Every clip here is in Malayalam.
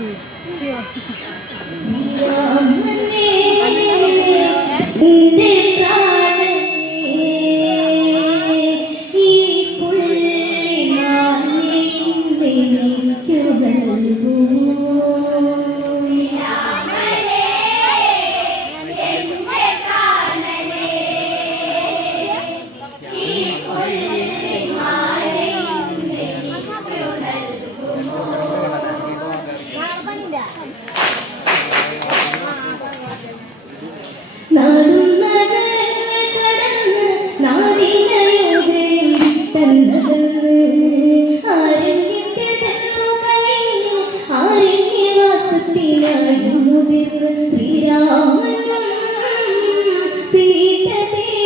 うん。Yeah.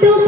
to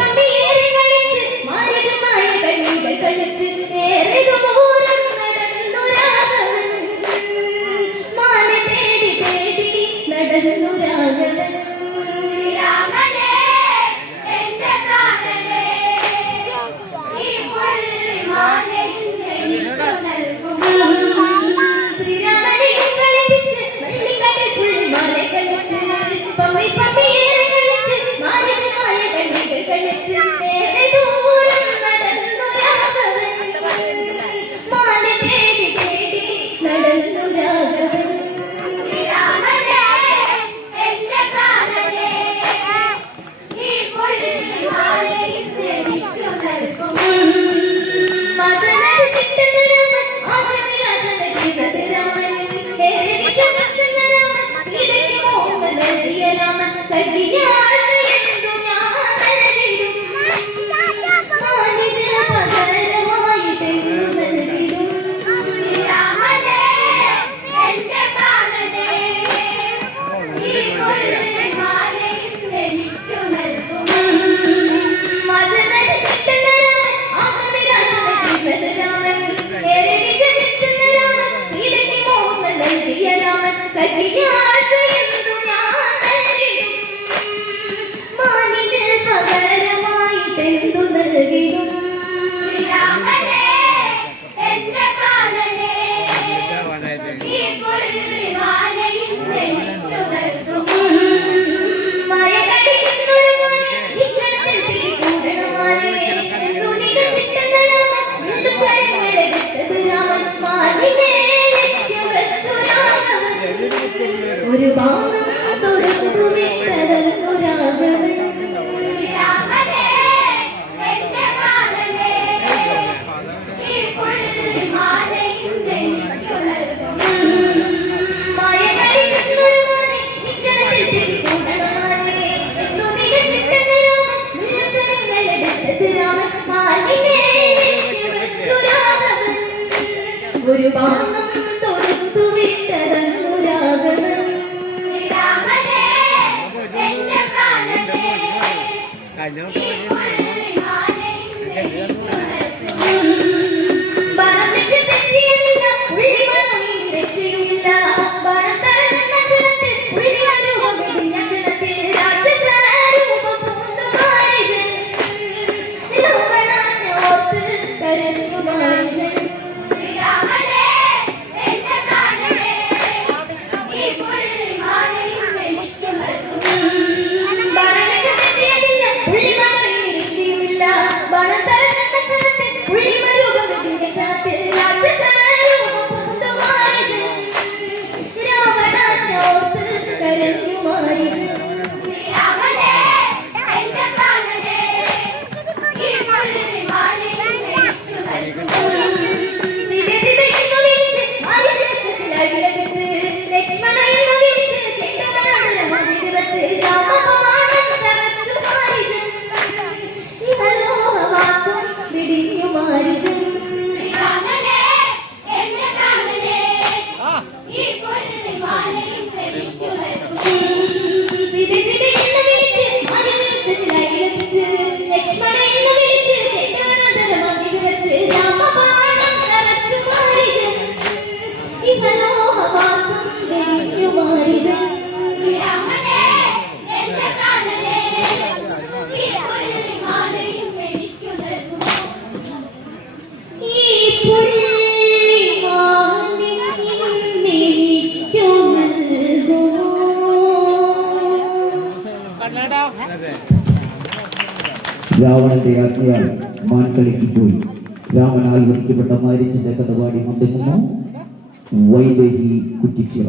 രാവണന്റെ യാത്രയാൽ മാൻകളിക്ക് പോയി രാമനാൽ വിളിക്കപ്പെട്ട മാരിച്ചിന്റെ കഥപാടി മുട്ടിക്കുന്നു വൈദേഹി കുറ്റിച്ചിറ.